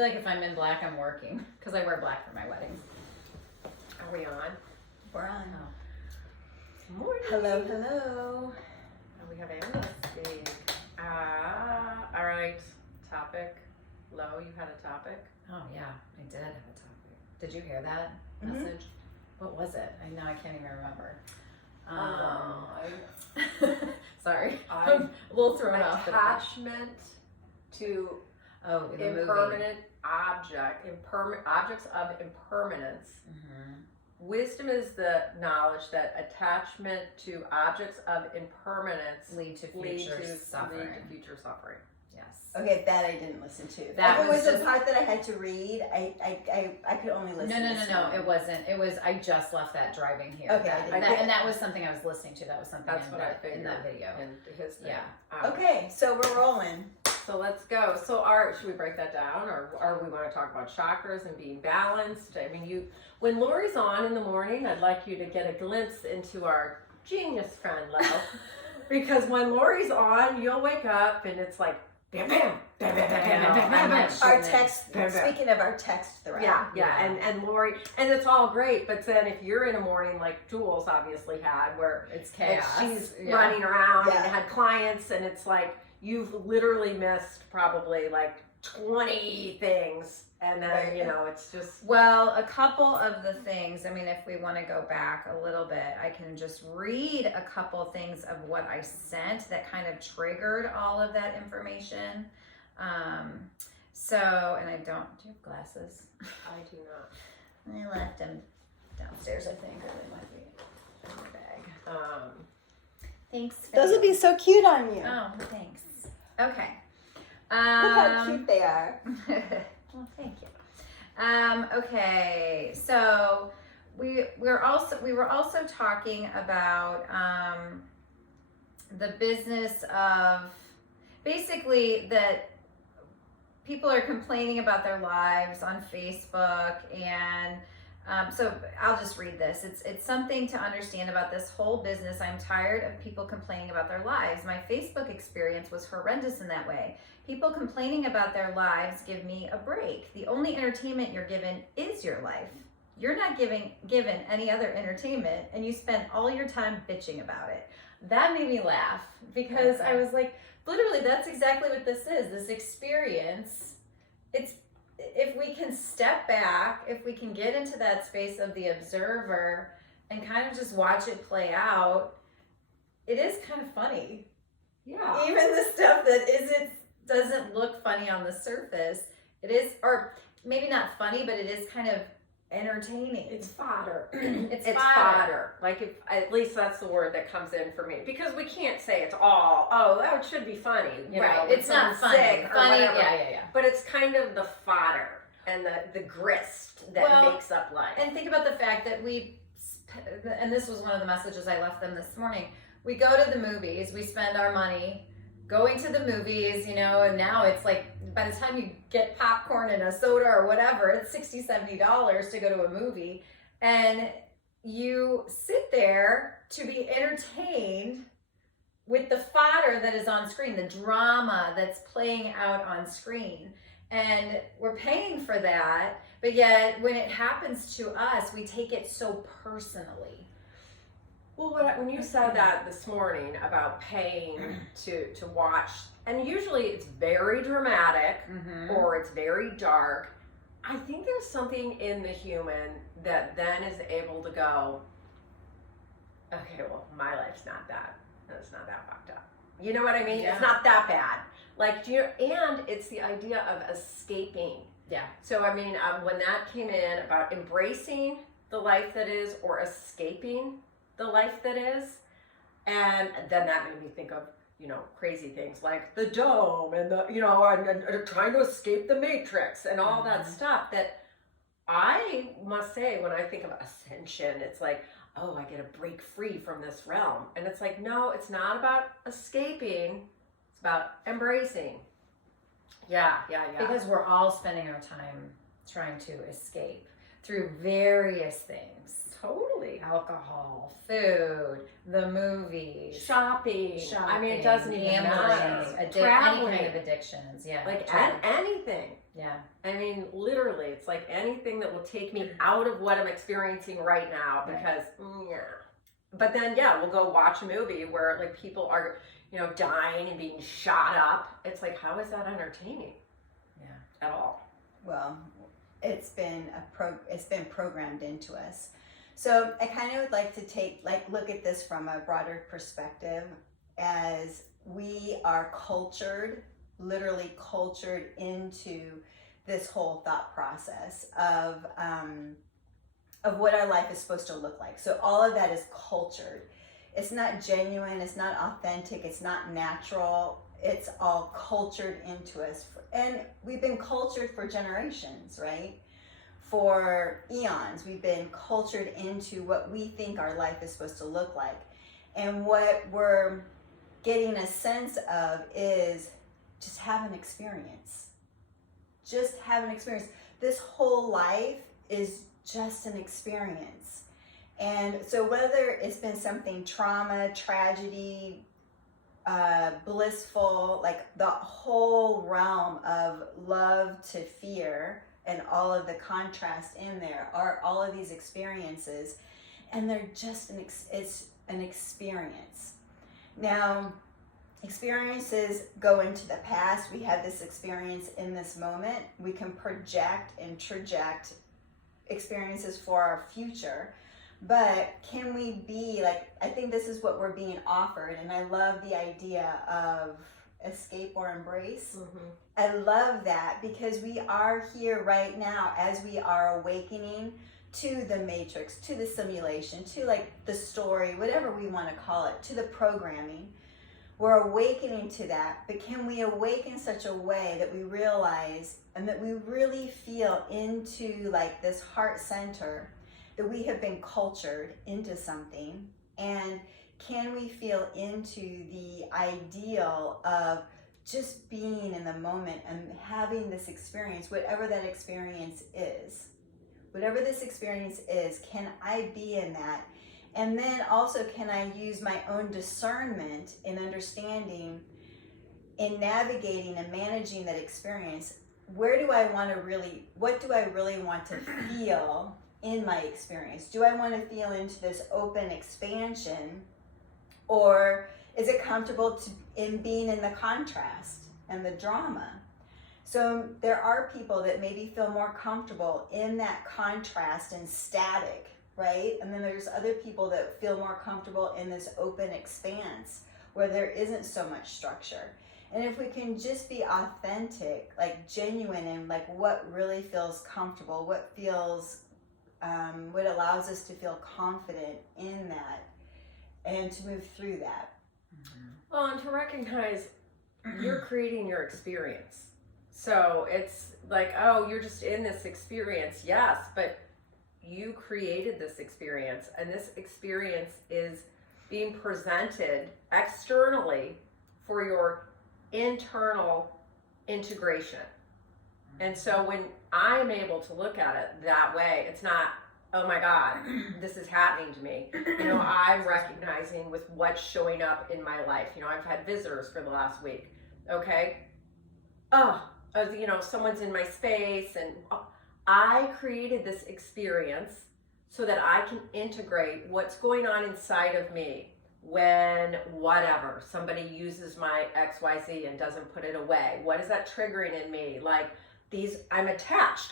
feel like if I'm in black, I'm working because I wear black for my weddings. Are we on? We're on. Oh. Morning. Hello, hello. We have Anna speak. All right. Topic. Lo, you had a topic? Oh yeah, I did have a topic. Did you hear that Mhm. message? What was it? I know I can't even remember. Sorry, I'm a little thrown off. Attachment to Oh, the movie. impermanent objects of impermanence. Mm-hmm. Wisdom is the knowledge that attachment to objects of impermanence Lead to future suffering. Lead to future suffering. Yes. Okay, that I didn't listen to. That if it was was the part that I had to read, I could only listen No, to no. It wasn't. It was. I just left that driving here. Okay, and that was something I was listening to. That was something That's in, what I figured in that video. And his thing. Yeah. Okay, so we're rolling. So let's go. So should we break that down, or we want to talk about chakras and being balanced? I mean, when Lori's on in the morning, I'd like you to get a glimpse into our genius friend, Lo. Because when Lori's on, you'll wake up and it's like, bam, bam, bam, bam, bam, bam, bam, bam. Our text, Bam, bam. speaking of our text thread. Yeah. And Lori, and it's all great, but then if you're in a morning like Jules obviously had, where It's chaos. she's Yeah. running around Yeah. and had clients, and it's like you've literally missed probably like 20 things, and then Right. it's just Well, a couple of the things, I mean, if we want to go back a little bit, I can just read a couple things of what I sent that kind of triggered all of that information. And I don't, do you have glasses? I do not. I left them downstairs, I think, or they might be in your bag. Thanks. Those would be so cute on you. Oh, thanks. Okay. Look how cute they are. Well, thank you. Okay, so we were also talking about the business of basically that people are complaining about their lives on Facebook, and so I'll just read this. It's something to understand about this whole business. I'm tired of people complaining about their lives. My Facebook experience was horrendous in that way. People complaining about their lives give me a break. The only entertainment you're given is your life. You're not given any other entertainment, and you spend all your time bitching about it. That made me laugh because I was like, literally, that's exactly what this is. This experience, if we can step back, if we can get into that space of the observer and kind of just watch it play out, it is kind of funny. Yeah. Even the stuff that doesn't look funny on the surface, it is, or maybe not funny, but it is kind of entertaining. It's fodder. It's fodder. Like, if at least that's the word that comes in for me, because we can't say it's all, it should be funny, right. when It's not someone's funny. sick or Funny, whatever. yeah. But it's kind of the fodder and the grist that makes up life. And think about the fact that and this was one of the messages I left them this morning. We go to the movies, we spend our money going to the movies, and now it's like, by the time you get popcorn and a soda or whatever, it's $60, $70 to go to a movie. And you sit there to be entertained with the fodder that is on screen, the drama that's playing out on screen. And we're paying for that, but yet when it happens to us, we take it so personally. Well, when you said that this morning about paying to watch, and usually it's very dramatic or it's very dark, I think there's something in the human that then is able to go, okay, well, my life's not that. It's not that fucked up. You know what I mean? Yeah. It's not that bad. Like, and it's the idea of escaping. Yeah. So, I mean, when that came in about embracing the life that is or escaping the life that is, and then that made me think of, crazy things like the dome and and trying to escape the matrix and all that stuff that I must say, when I think of ascension, it's like, oh, I get to break free from this realm. And it's like, no, it's not about escaping. It's about embracing. Yeah. Because we're all spending our time trying to escape through various things. Totally. Alcohol, food, the movies, Shopping. I mean, it doesn't even matter. Any Traveling. kind of addictions. Yeah. Like totally. anything. Yeah. I mean, literally, it's like anything that will take me out of what I'm experiencing right now, because, yeah. But then, yeah, we'll go watch a movie where, like, people are, dying and being shot up. It's like, how is that entertaining? Yeah. At all. Well, it's been programmed into us. So I kind of would like to look at this from a broader perspective, as we are literally cultured into this whole thought process of what our life is supposed to look like. So all of that is cultured. It's not genuine, it's not authentic, it's not natural. It's all cultured into us. And we've been cultured for generations, right? For eons, we've been cultured into what we think our life is supposed to look like. And what we're getting a sense of is just have an experience. Just have an experience. This whole life is just an experience. And so whether it's been something trauma, tragedy, blissful, like the whole realm of love to fear and all of the contrast in there are all of these experiences, and they're just it's an experience. Now, experiences go into the past. We have this experience in this moment. We can project and traject experiences for our future. But can we be like, I think this is what we're being offered, and I love the idea of escape or embrace. Mm-hmm. I love that, because we are here right now as we are awakening to the matrix, to the simulation, to like the story, whatever we want to call it, to the programming. We're awakening to that, but can we awaken in such a way that we realize and that we really feel into like this heart center, that we have been cultured into something? And can we feel into the ideal of just being in the moment and having this experience, whatever that experience is? Whatever this experience is, can I be in that? And then also, can I use my own discernment in understanding, in navigating and managing that experience? What do I really want to feel in my experience? Do I want to feel into this open expansion, or is it comfortable in being in the contrast and the drama? So there are people that maybe feel more comfortable in that contrast and static, right? And then there's other people that feel more comfortable in this open expanse where there isn't so much structure. And if we can just be authentic, like genuine, and like what really feels comfortable, what feels what allows us to feel confident in that and to move through that. Well, and to recognize you're creating your experience. So it's like, oh, you're just in this experience. Yes, but you created this experience, and this experience is being presented externally for your internal integration. And so when I'm able to look at it that way, it's not, oh my God, this is happening to me. I'm recognizing with what's showing up in my life. I've had visitors for the last week. Okay. Someone's in my space, and I created this experience so that I can integrate what's going on inside of me when whatever, somebody uses my XYZ and doesn't put it away. What is that triggering in me? Like, I'm attached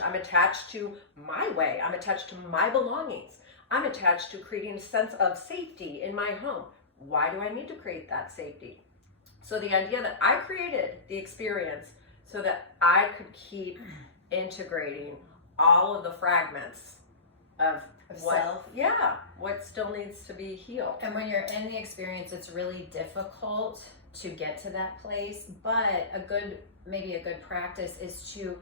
to my way. I'm attached to my belongings. I'm attached to creating a sense of safety in my home. Why do I need to create that safety? So the idea that I created the experience so that I could keep integrating all of the fragments of what still needs to be healed. And when you're in the experience, it's really difficult to get to that place, but maybe a good practice is to,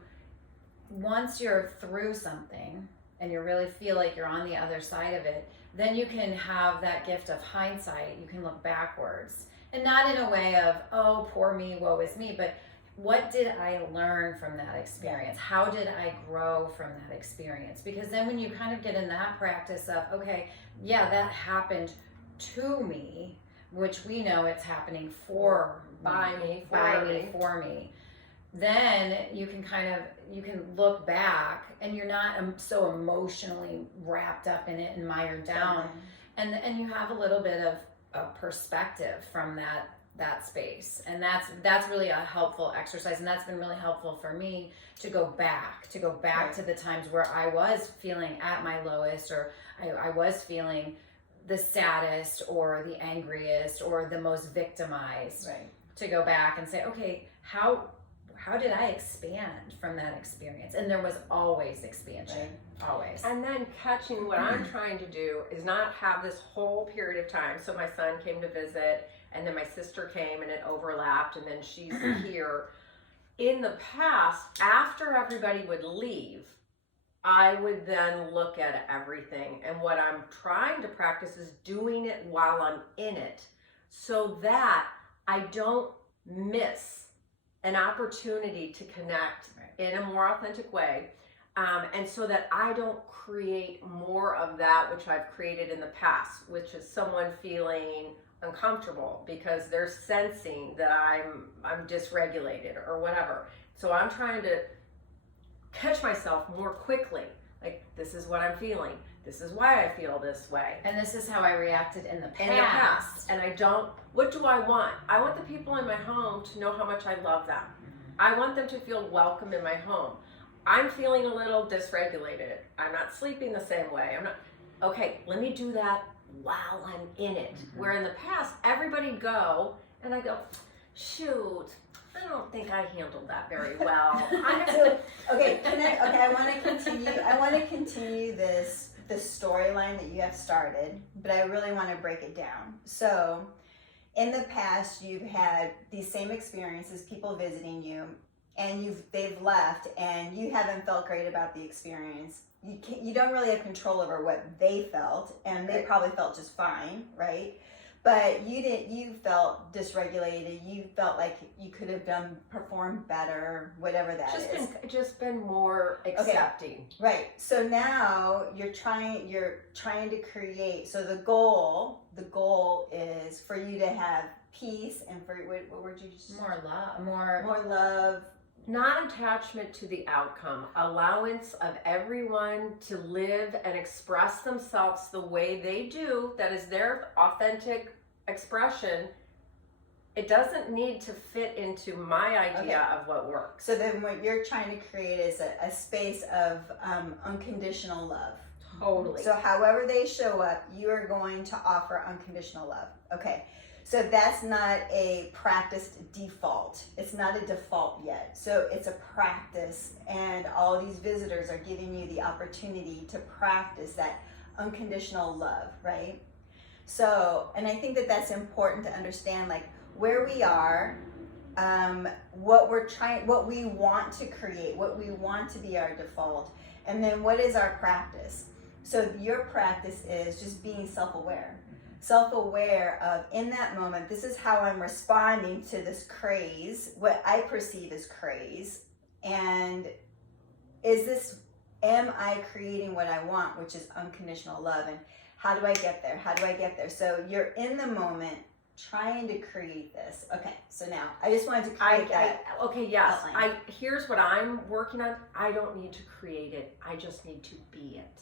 once you're through something and you really feel like you're on the other side of it, then you can have that gift of hindsight. You can look backwards, and not in a way of, oh, poor me, woe is me, but what did I learn from that experience? How did I grow from that experience? Because then when you kind of get in that practice of, okay, yeah, that happened to me, which we know it's happening for me, then you can look back, and you're not so emotionally wrapped up in it and mired down, and you have a little bit of a perspective from that space, and that's really a helpful exercise, and that's been really helpful for me to go back Right. to the times where I was feeling at my lowest, or I was feeling the saddest or the angriest or the most victimized, Right. to go back and say, okay, how did I expand from that experience? And there was always expansion, always. And then catching what I'm trying to do is not have this whole period of time. So my son came to visit, and then my sister came, and it overlapped, and then she's here. In the past, after everybody would leave, I would then look at everything. And what I'm trying to practice is doing it while I'm in it, so that I don't miss an opportunity to connect in a more authentic way. And so that I don't create more of that which I've created in the past, which is someone feeling uncomfortable because they're sensing that I'm dysregulated or whatever. So I'm trying to catch myself more quickly. Like, this is what I'm feeling. This is why I feel this way. And this is how I reacted in the past. In the past. And what do I want? I want the people in my home to know how much I love them. I want them to feel welcome in my home. I'm feeling a little dysregulated. I'm not sleeping the same way. Okay, let me do that while I'm in it. Where in the past, everybody'd go, and I go, shoot, I don't think I handled that very well. I want to continue this storyline that you have started, but I really want to break it down. So, in the past, you've had these same experiences, people visiting you, and they've left, and you haven't felt great about the experience. You don't really have control over what they felt, and they probably felt just fine, right? But you felt dysregulated. You felt like you could have performed better, whatever that is. Just been more accepting. Okay. Right. So now you're trying to create. So the goal is for you to have peace and for what word you just more love. Non-attachment to the outcome, allowance of everyone to live and express themselves the way they do, that is their authentic expression. It doesn't need to fit into my idea of what works. So then what you're trying to create is a space of unconditional love. Totally. So however they show up, you are going to offer unconditional love. Okay. So that's not a practiced default. It's not a default yet. So it's a practice, and all these visitors are giving you the opportunity to practice that unconditional love, right? So, and I think that that's important to understand, like where we are, what we want to create, what we want to be our default, and then what is our practice. So your practice is just being self-aware of, in that moment, this is how I'm responding to this craze, what I perceive as craze, and am I creating what I want, which is unconditional love, and how do I get there? So you're in the moment trying to create this. Okay, so now I just wanted to create that. Okay, yes. outline. Here's what I'm working on. I don't need to create it. I just need to be it.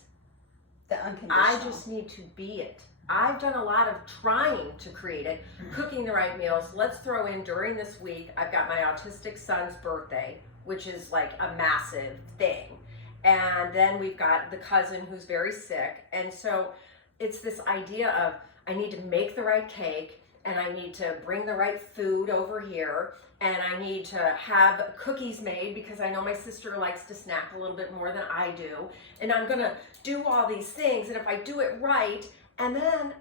The unconditional. I just need to be it. I've done a lot of trying to create it, cooking the right meals. Let's throw in during this week, I've got my autistic son's birthday, which is like a massive thing. And then we've got the cousin who's very sick. And so it's this idea of I need to make the right cake, and I need to bring the right food over here, and I need to have cookies made because I know my sister likes to snack a little bit more than I do. And I'm gonna do all these things, and if I do it right, and then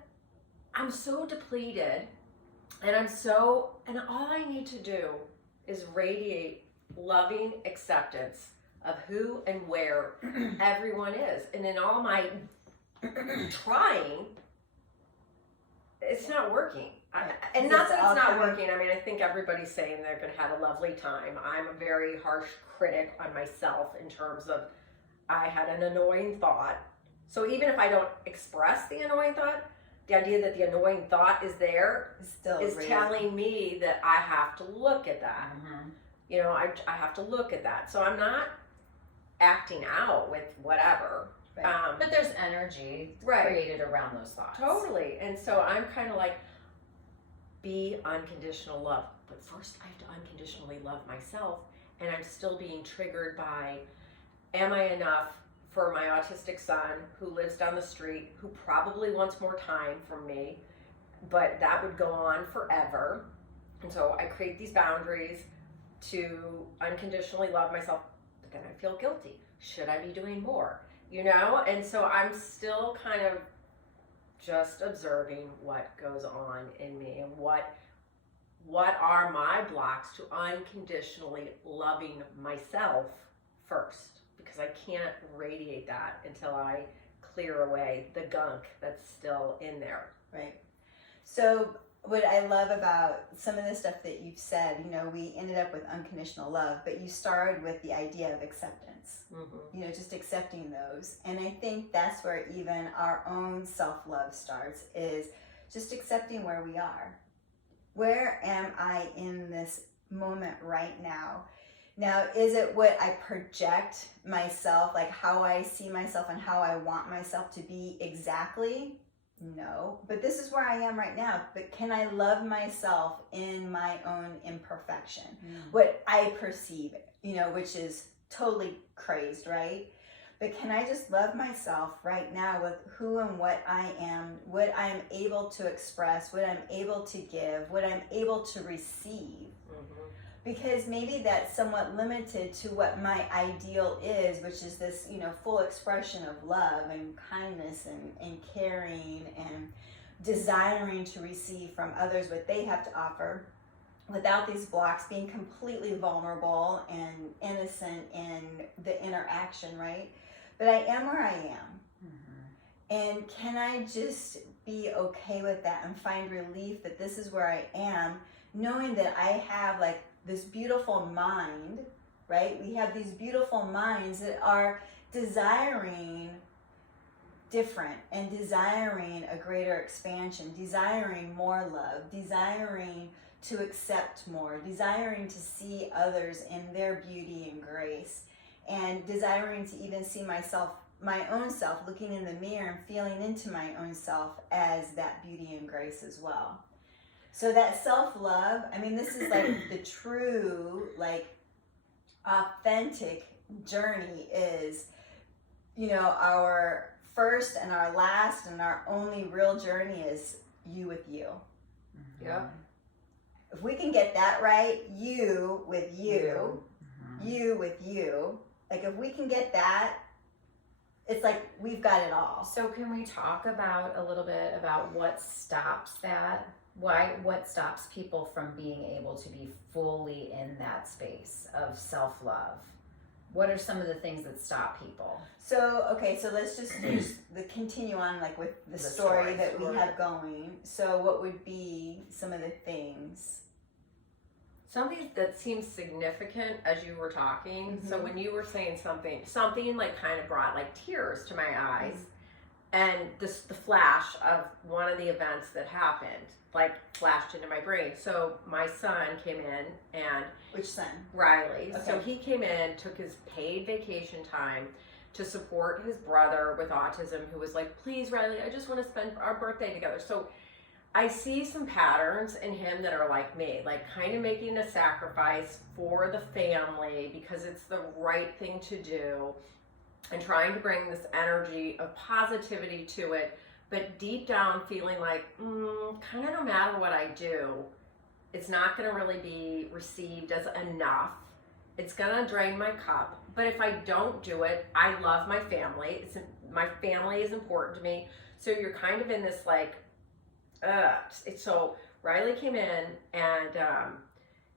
I'm so depleted, and all I need to do is radiate loving acceptance of who and where everyone is. And in all my trying, it's not working. And not that it's not working. I mean, I think everybody's saying they're going to have a lovely time. I'm a very harsh critic on myself in terms of I had an annoying thought. So even if I don't express the annoying thought, the idea that the annoying thought is there is telling me that I have to look at that. You know, I have to look at that. So I'm not acting out with whatever. Right. But there's energy Right. created around those thoughts. Totally. And so I'm kind of like, be unconditional love. But first I have to unconditionally love myself. And I'm still being triggered by, am I enough for my autistic son who lives down the street, who probably wants more time from me, but that would go on forever. And so I create these boundaries to unconditionally love myself, but then I feel guilty. Should I be doing more? You know? And so I'm still kind of just observing what goes on in me and what are my blocks to unconditionally loving myself first, because I can't radiate that until I clear away the gunk that's still in there. Right. So what I love about some of the stuff that you've said, you know, we ended up with unconditional love, but you started with the idea of acceptance, you know, just accepting those. And I think that's where even our own self-love starts, is just accepting where we are. Where am I in this moment right now? Now, is it what I project myself, like how I see myself and how I want myself to be exactly? No, but this is where I am right now. But can I love myself in my own imperfection? What I perceive, you know, which is totally crazed, right? But can I just love myself right now with who and what I am able to express, what I'm able to give, what I'm able to receive? Because maybe that's somewhat limited to what my ideal is, which is this, you know, full expression of love and kindness and caring and desiring to receive from others what they have to offer, without these blocks, being completely vulnerable and innocent in the interaction, right? But I am where I am. And can I just be okay with that and find relief that this is where I am, knowing that I have like this beautiful mind, right? We have these beautiful minds that are desiring different and desiring a greater expansion, desiring more love, desiring to accept more, desiring to see others in their beauty and grace, and desiring to even see myself, my own self, looking in the mirror and feeling into my own self as that beauty and grace as well. So that self-love, I mean, this is like the true, like, authentic journey is, you know, our first and our last and our only real journey is you with you. Yeah. If we can get that right, you with you, you with you, like if we can get that, it's like we've got it all. So can we talk about a little bit about what stops that? What stops people from being able to be fully in that space of self-love? What are some of the things that stop people? So, okay, so let's just continue on like with the story that we have going. So what would be some of the things? Something that seems significant as you were talking. So when you were saying something like kind of brought like tears to my eyes. And the flash of one of the events that happened, like flashed into my brain. So my son came in and... Which son? Riley. Okay. So he came in, took his paid vacation time to support his brother with autism, who was like, please, Riley, I just want to spend our birthday together. So I see some patterns in him that are like me, like kind of making a sacrifice for the family because it's the right thing to do, and trying to bring this energy of positivity to it, but deep down feeling like, kind of no matter what I do, it's not going to really be received as enough. It's going to drain my cup. But if I don't do it, I love my family. My family is important to me. So you're kind of in this like, so Riley came in and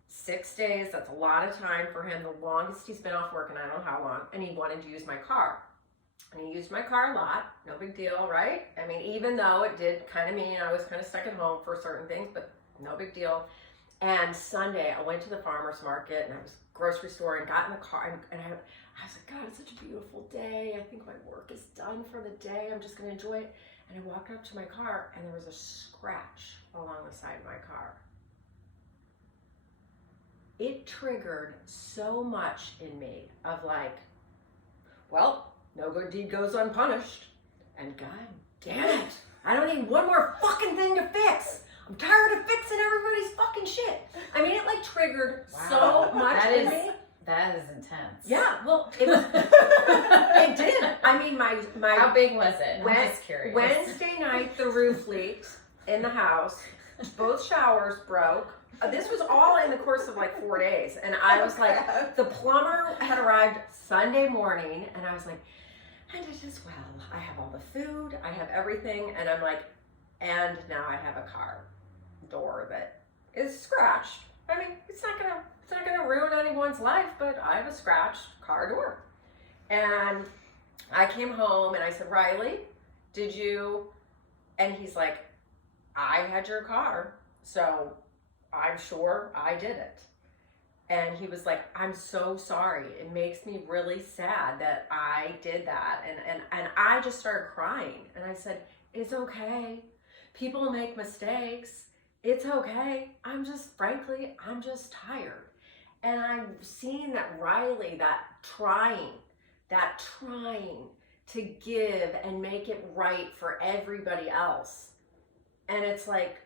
6 days, that's a lot of time for him, the longest he's been off work, and I don't know how long, and he wanted to use my car. And he used my car a lot, no big deal, right? I mean, even though it did kind of mean I was kind of stuck at home for certain things, but no big deal. And Sunday, I went to the farmer's market, and I was grocery store, and got in the car, and I was like, God, it's such a beautiful day. I think my work is done for the day. I'm just going to enjoy it. And I walked up to my car, and there was a scratch along the side of my car. it triggered so much in me of like, well, no good deed goes unpunished. And God damn it, I don't need one more fucking thing to fix. I'm tired of fixing everybody's fucking shit. I mean, it like triggered so much in me. That is intense. Yeah, well, it was. It did. I mean, my. How big was it? I'm just curious. Wednesday night, the roof leaked in the house. Both showers broke. This was all in the course of like 4 days, and I was like, the plumber had arrived Sunday morning, and I was like, and it is well. I have all the food, I have everything, and I'm like, and now I have a car door that is scratched. I mean, it's not gonna ruin anyone's life, but I have a scratched car door. And I came home and I said, Riley, did you? And he's like, I had your car, so I'm sure I did it. And he was like, I'm so sorry. It makes me really sad that I did that. And I just started crying. And I said, it's okay. People make mistakes. It's okay. I'm just tired. And I'm seeing that Riley, that trying to give and make it right for everybody else. And it's like,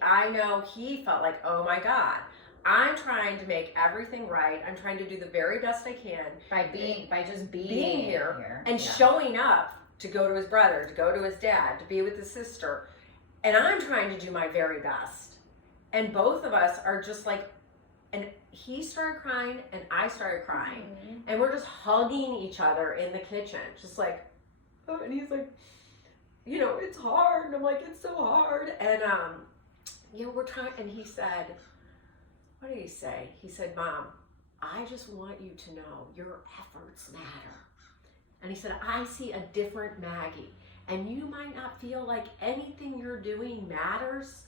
I know he felt like, oh my God, I'm trying to make everything right. I'm trying to do the very best I can by just being here and showing up to go to his brother, to go to his dad, to be with his sister. And I'm trying to do my very best. And both of us are just like, and he started crying and I started crying. Mm-hmm. And we're just hugging each other in the kitchen. Just like, oh, and he's like, you know, it's hard. And I'm like, it's so hard. And, you know, we're trying, and he said, what did he say? He said, Mom, I just want you to know your efforts matter. And he said, I see a different Maggie. And you might not feel like anything you're doing matters,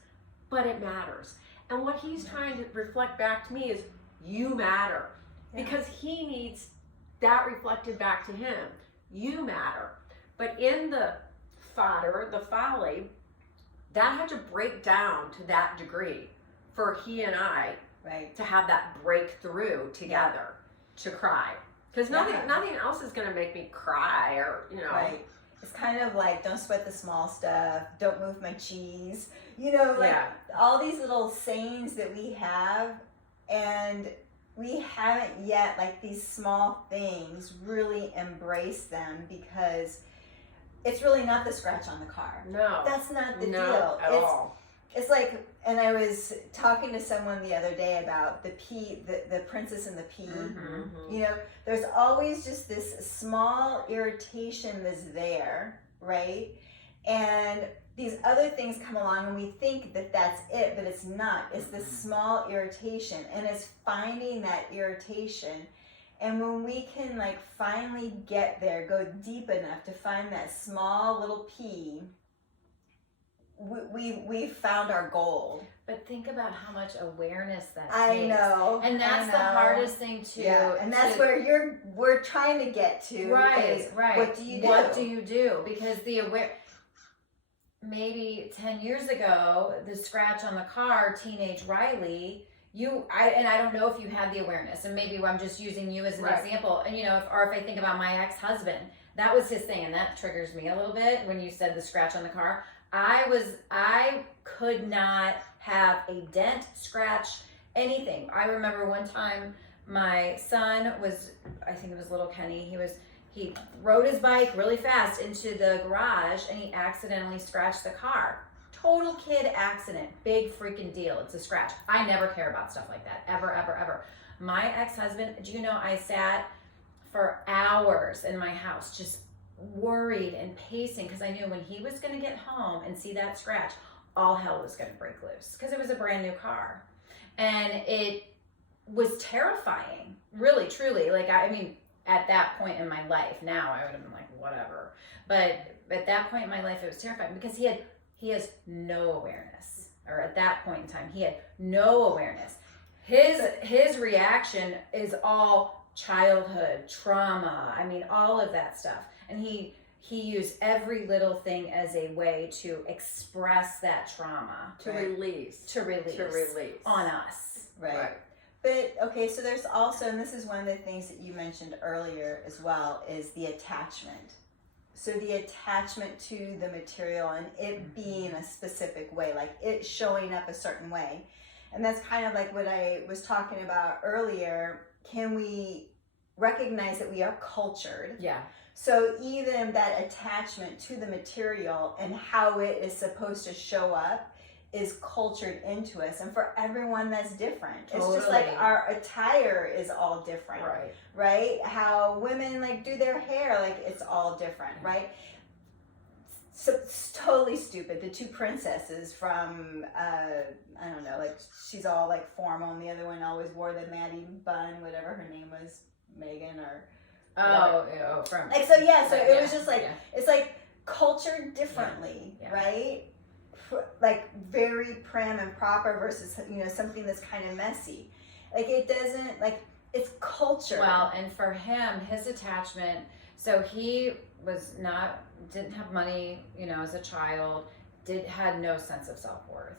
but it matters. And what he's trying to reflect back to me is, you matter. Yeah. Because he needs that reflected back to him. You matter. But in the fodder, the folly, that had to break down to that degree for he and I to have that breakthrough together, to cry. Because nothing else is going to make me cry, or, you know. Right. It's kind of like, don't sweat the small stuff, don't move my cheese. You know, like all these little sayings that we have, and we haven't yet, like these small things, really embraced them, because it's really not the scratch on the car. No. That's not the deal. At all. It's like, and I was talking to someone the other day about the princess and the pea. Mm-hmm. You know, there's always just this small irritation that's there, right? And these other things come along and we think that that's it, but it's not. It's this small irritation, and it's finding that irritation. And when we can like finally get there, go deep enough to find that small little pea, we found our gold. But think about how much awareness that takes. I know. And that's the hardest thing too. Yeah. And that's where we're trying to get to. Right. What do you do? What do you do? Because maybe 10 years ago, the scratch on the car, teenage Riley, I don't know if you had the awareness, and maybe I'm just using you as an example. And you know, if I think about my ex-husband, that was his thing, and that triggers me a little bit when you said the scratch on the car. I could not have a dent, scratch, anything. I remember one time my son was, I think it was little Kenny, he rode his bike really fast into the garage and he accidentally scratched the car. Total kid accident, big freaking deal. It's a scratch. I never care about stuff like that, ever, ever, ever. My ex-husband, do you know, I sat for hours in my house just worried and pacing, because I knew when he was going to get home and see that scratch, all hell was going to break loose, because it was a brand new car. And it was terrifying, really, truly. Like, I mean, at that point in my life, now I would have been like, whatever. But at that point in my life, it was terrifying, because he has no awareness. Or at that point in time, he had no awareness. His reaction is all childhood trauma. I mean, all of that stuff. And he used every little thing as a way to express that trauma. To release on us. Right. But okay, so there's also, and this is one of the things that you mentioned earlier as well, is the attachment. So the attachment to the material and it being a specific way, like it showing up a certain way. And that's kind of like what I was talking about earlier. Can we recognize that we are cultured? Yeah. So even that attachment to the material and how it is supposed to show up is cultured into us, and for everyone that's different. Totally. It's just like our attire is all different, right? How women like do their hair, like it's all different, right? So it's totally stupid. The two princesses from I don't know, like she's all like formal, and the other one always wore the Maddie bun, whatever her name was, Megan or from like, so yeah, so it yeah, was just like it's like cultured differently, right? Like very prim and proper versus, you know, something that's kind of messy. Like it doesn't, like it's culture. Well, and for him, his attachment, so he didn't have money, you know, as a child, had no sense of self-worth.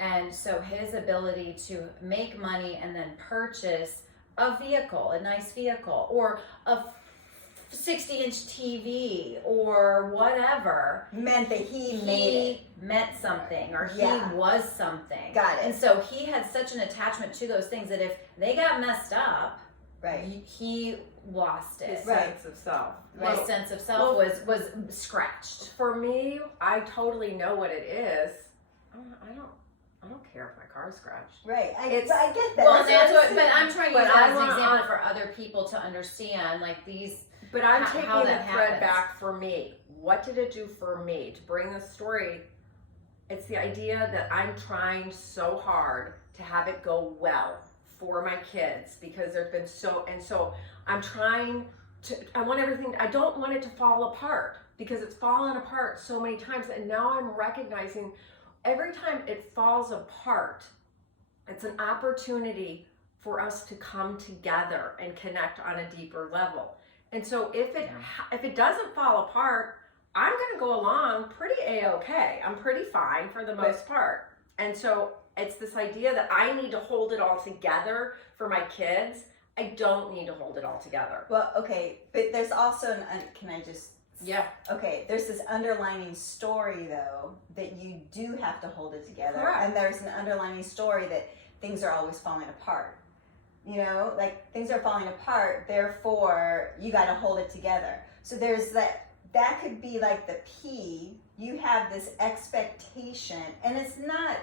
And so his ability to make money and then purchase a vehicle, a nice vehicle, or a 60-inch TV or whatever meant that he meant something, or he was something. Got it. And so he had such an attachment to those things that if they got messed up, he lost it. His sense of self. His sense of self was scratched. For me, I totally know what it is. I don't care if my car's scratched. Right. I get that. Well, but I'm trying to use that as an example for other people to understand, like these. But I'm taking the thread happens. back for me. What did it do for me to bring this story? It's the idea that I'm trying so hard to have it go well for my kids because there's been so I'm trying to, I don't want it to fall apart because it's fallen apart so many times, and now I'm recognizing every time it falls apart, it's an opportunity for us to come together and connect on a deeper level. And so if it doesn't fall apart, I'm going to go along pretty A-okay. I'm pretty fine for the most part. And so it's this idea that I need to hold it all together for my kids. I don't need to hold it all together. Well, okay, but there's also can I just... Yeah. Okay, there's this underlining story though that you do have to hold it together. Correct. And there's an underlining story that things are always falling apart. You know, like things are falling apart, therefore you got to hold it together. So there's that could be like the P. You have this expectation, and it's not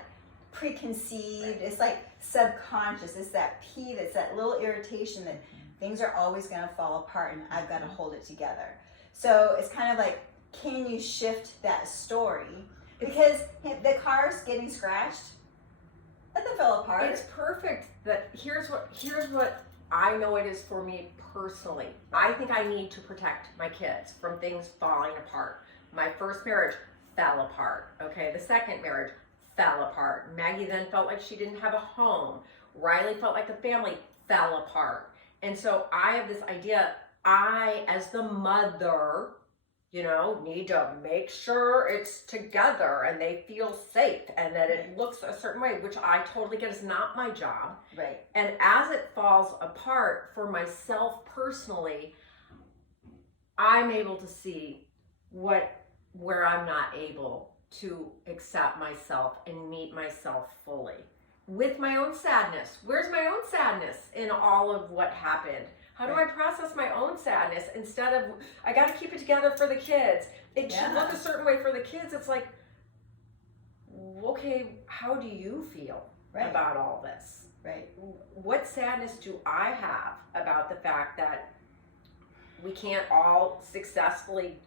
preconceived, it's like subconscious. It's that P, that's that little irritation that things are always going to fall apart and I've got to hold it together. So it's kind of like, can you shift that story? Because the car's getting scratched, nothing fell apart. It's perfect that here's what I know it is for me personally. I think I need to protect my kids from things falling apart. My first marriage fell apart. Okay, the second marriage fell apart. Maggie then felt like she didn't have a home. Riley felt like the family fell apart. And so I have this idea, I, as the mother, you know, need to make sure it's together and they feel safe and that it looks a certain way, which I totally get is not my job. Right. And as it falls apart for myself personally, I'm able to see where I'm not able to accept myself and meet myself fully. With my own sadness. Where's my own sadness in all of what happened? How do I process my own sadness instead of, I got to keep it together for the kids. It should look a certain way for the kids. It's like, okay, how do you feel about all this? Right. What sadness do I have about the fact that we can't all successfully,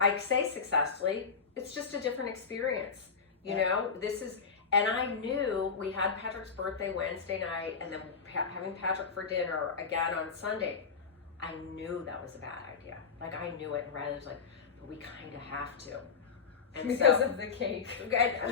I say successfully, it's just a different experience. You know, and I knew we had Patrick's birthday Wednesday night and then having Patrick for dinner again on Sunday. I knew that was a bad idea. Like I knew it, and Riley was like, but we kind of have to. And because of the cake.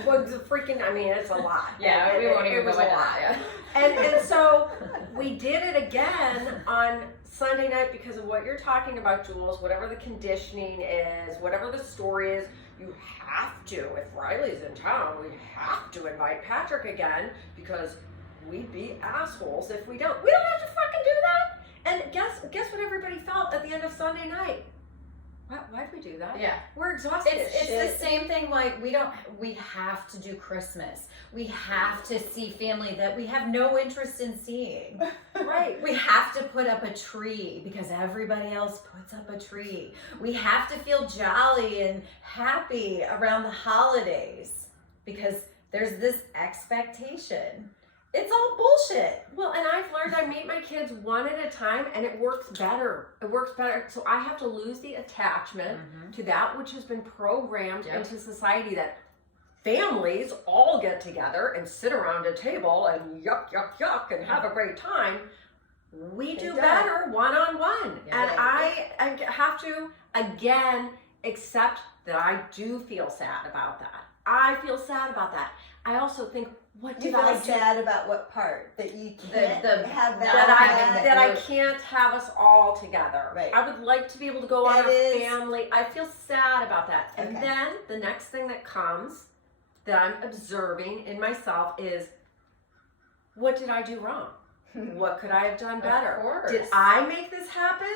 Well, the freaking, I mean, it's a lot. Yeah, we won't even go into that. Yeah. And so we did it again on Sunday night because of what you're talking about, Jules. Whatever the conditioning is, whatever the story is, you have to. If Riley's in town, we have to invite Patrick again because we'd be assholes if we don't. We don't have to fucking do that. And guess what everybody felt at the end of Sunday night? Why'd we do that? Yeah. We're exhausted. It's the same thing. Like we have to do Christmas. We have to see family that we have no interest in seeing. Right. We have to put up a tree because everybody else puts up a tree. We have to feel jolly and happy around the holidays because there's this expectation. It's all bullshit. Well, and I've learned I meet my kids one at a time, and it works better. It works better. So I have to lose the attachment to that which has been programmed into society, that families all get together and sit around a table and yuck, yuck, yuck and have a great time. We do better one-on-one. Yeah. And I have to, again, accept that I do feel sad about that. I feel sad about that. I also think, what did I do? You feel sad about what part? That you can't have that I can't have us all together. Right. I would like to be able to go on a family. I feel sad about that. And then the next thing that comes that I'm observing in myself is, what did I do wrong? What could I have done better? Of course. Did I make this happen?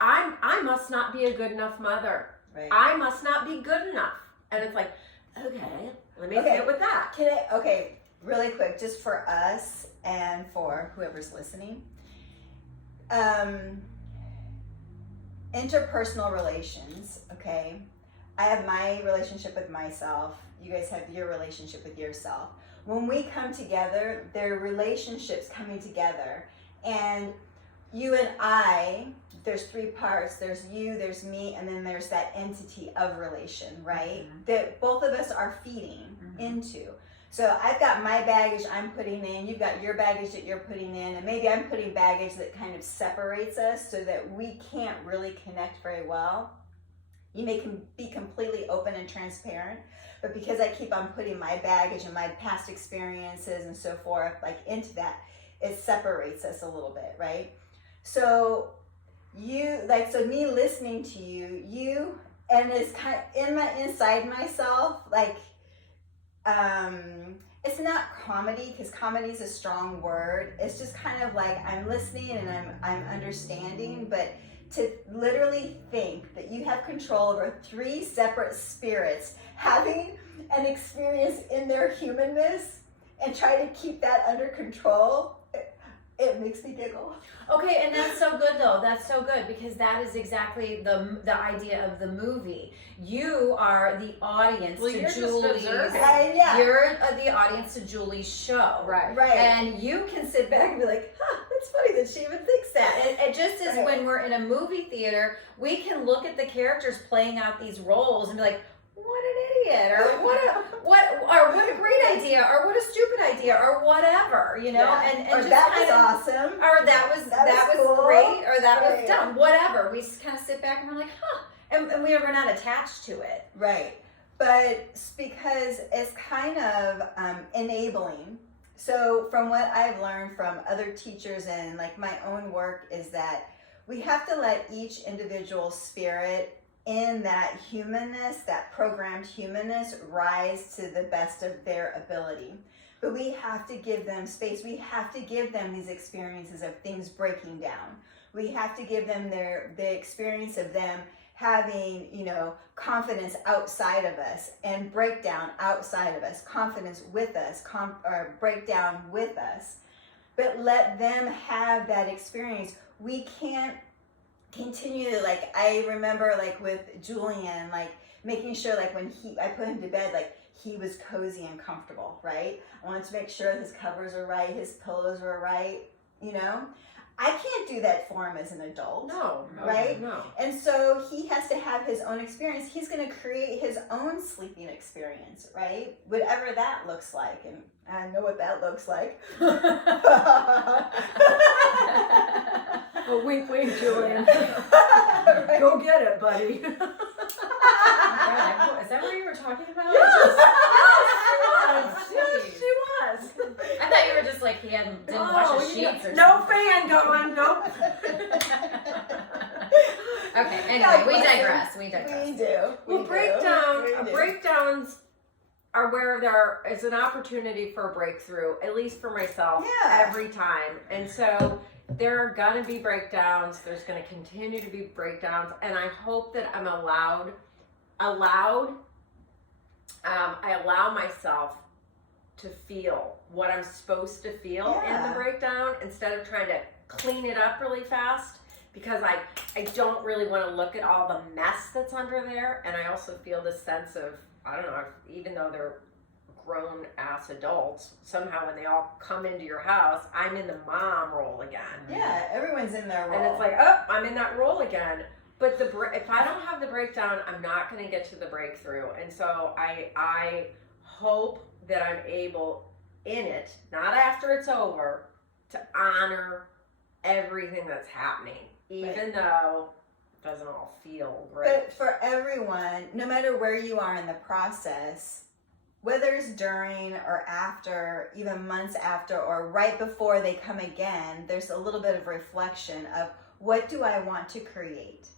I must not be a good enough mother. Right. I must not be good enough. And it's like, okay, let me sit with that. Okay, really quick, just for us and for whoever's listening. Interpersonal relations, okay? I have my relationship with myself. You guys have your relationship with yourself. When we come together, there are relationships coming together. And you and I, there's three parts. There's you, there's me, and then there's that entity of relation, right? That both of us are feeding into. So I've got my baggage I'm putting in, you've got your baggage that you're putting in, and maybe I'm putting baggage that kind of separates us so that we can't really connect very well. You may be completely open and transparent, but because I keep on putting my baggage and my past experiences and so forth, like into that, it separates us a little bit, right? So so me listening to you, and it's kind of inside myself, like, it's not comedy, because comedy is a strong word. It's just kind of like I'm listening and I'm understanding, but to literally think that you have control over three separate spirits having an experience in their humanness and try to keep that under control, it makes me giggle. Okay, and that's so good though. That's so good because that is exactly the idea of the movie. You are the audience to Julie's. You're the audience to Julie's show. Right. And you can sit back and be like, that's funny that she even thinks that. And just as when we're in a movie theater, we can look at the characters playing out these roles and be like, what an idiot, or what a great idea, or what a stupid idea, or whatever, you know, and or just that was awesome, or that was cool. great, or that was dumb, whatever. We just kind of sit back and we're like, and we are not attached to it, right? But it's because it's kind of enabling. So from what I've learned from other teachers and like my own work is that we have to let each individual spirit in that humanness, that programmed humanness, rise to the best of their ability. But we have to give them space. We have to give them these experiences of things breaking down. We have to give them the experience of them having, confidence outside of us and breakdown outside of us, confidence with us, or breakdown with us. But let them have that experience. We can't continue, like I remember like with Julian, like making sure like when I put him to bed, like he was cozy and comfortable, right? I wanted to make sure his covers were right, his pillows were right, I can't do that for him as an adult. No. Right? No. And so he has to have his own experience. He's going to create his own sleeping experience, right? Whatever that looks like. And I know what that looks like. A wink, wink, Julian. Right. Go get it, buddy. Is that what you were talking about? Yes, she was. I thought you were just like he didn't wash his sheets or no something. fan going, nope. Okay, anyway, we digress. We do. Well, breakdowns are where there is an opportunity for a breakthrough, at least for myself, Yeah. every time. And so there are going to be breakdowns. There's going to continue to be breakdowns. And I hope that I'm I allow myself to feel what I'm supposed to feel in Yeah. the breakdown instead of trying to clean it up really fast, because I don't really want to look at all the mess that's under there. And I also feel this sense of, I don't know, even though they're grown ass adults, somehow when they all come into your house, I'm in the mom role again. Yeah, everyone's in their role. And it's like, oh, I'm in that role again. But if I don't have the breakdown, I'm not going to get to the breakthrough. And so I hope that I'm able in it, not after it's over, to honor everything that's happening, even though it doesn't all feel great. But for everyone, no matter where you are in the process, whether it's during or after, even months after or right before they come again, there's a little bit of reflection of, what do I want to create?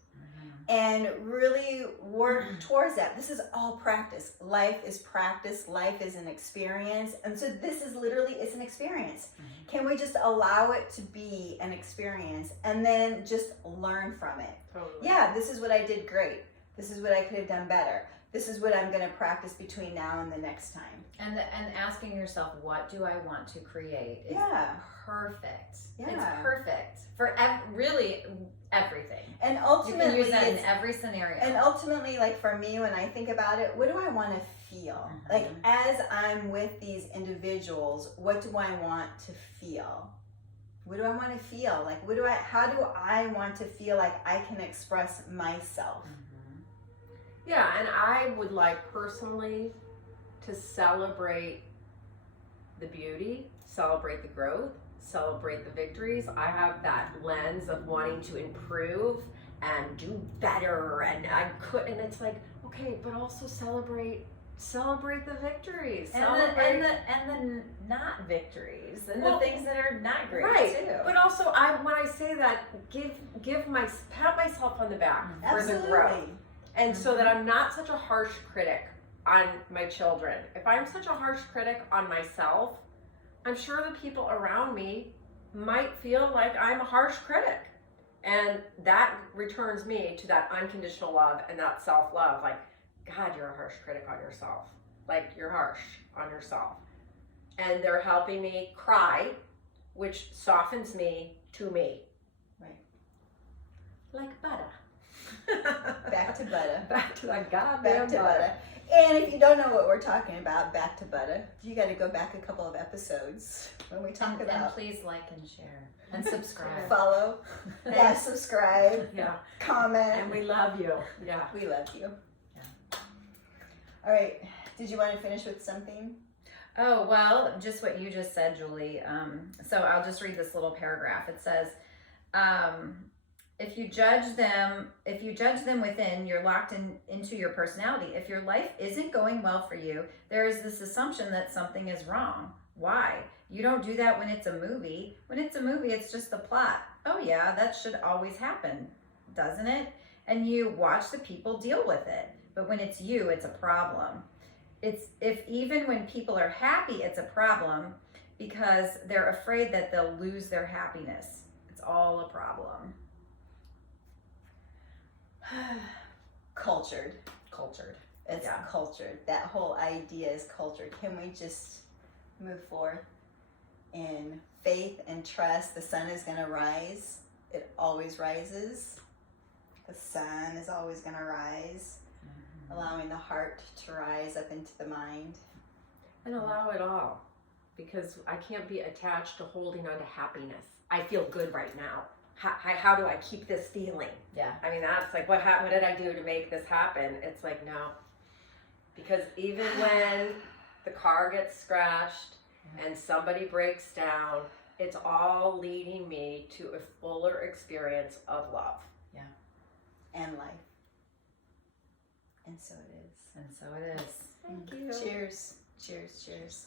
And really work towards that. This is all practice. Life is practice. Life is an experience. And so this is literally, it's an experience. Can we just allow it to be an experience and then just learn from it? Totally. Yeah, this is what I did great. This is what I could have done better. This is what I'm going to practice between now and the next time. And asking yourself, what do I want to create? Is perfect. Yeah. It's perfect for really everything. And You ultimately, can use that in every scenario. And ultimately, like for me, when I think about it, what do I want to feel? Like as I'm with these individuals, what do I want to feel? What do I want to feel? Like how do I want to feel like I can express myself? Yeah, and I would like personally to celebrate the beauty, celebrate the growth, celebrate the victories. I have that lens of wanting to improve and do better, and it's like, okay, but also celebrate the victories, and the not victories, and the things that are not great too. But also, when I say that, pat myself on the back for the growth. And so that I'm not such a harsh critic on my children. If I'm such a harsh critic on myself, I'm sure the people around me might feel like I'm a harsh critic. And that returns me to that unconditional love and that self-love. Like, God, you're a harsh critic on yourself. Like, you're harsh on yourself. And they're helping me cry, which softens me to me. Right. Like butter. Back to butter. Back to that goddamn Back to butter. butter. And if you don't know what we're talking about, back to butter, you got to go back a couple of episodes when we talk about. And please like and share and subscribe. Follow, subscribe, comment. And we love you. Yeah. We love you. Yeah. All right. Did you want to finish with something? Oh, well, just what you just said, Julie. So I'll just read this little paragraph. It says, if you judge them within, you're locked into your personality. If your life isn't going well for you, there is this assumption that something is wrong. Why? You don't do that when it's a movie. When it's a movie, it's just the plot. Oh yeah, that should always happen, doesn't it? And you watch the people deal with it. But when it's you, it's a problem. If even when people are happy, it's a problem because they're afraid that they'll lose their happiness. It's all a problem. Cultured. It's Yeah. cultured. That whole idea is cultured. Can we just move forth in faith and trust? The sun is going to rise. It always rises. The sun is always going to rise. Allowing the heart to rise up into the mind. And allow it all. Because I can't be attached to holding on to happiness. I feel good right now. How do I keep this feeling? Yeah. I mean, that's like, what did I do to make this happen? It's like, no. Because even when the car gets scratched and somebody breaks down, it's all leading me to a fuller experience of love. Yeah. And life. And so it is. And so it is. Thank you. Cheers. Cheers. Cheers.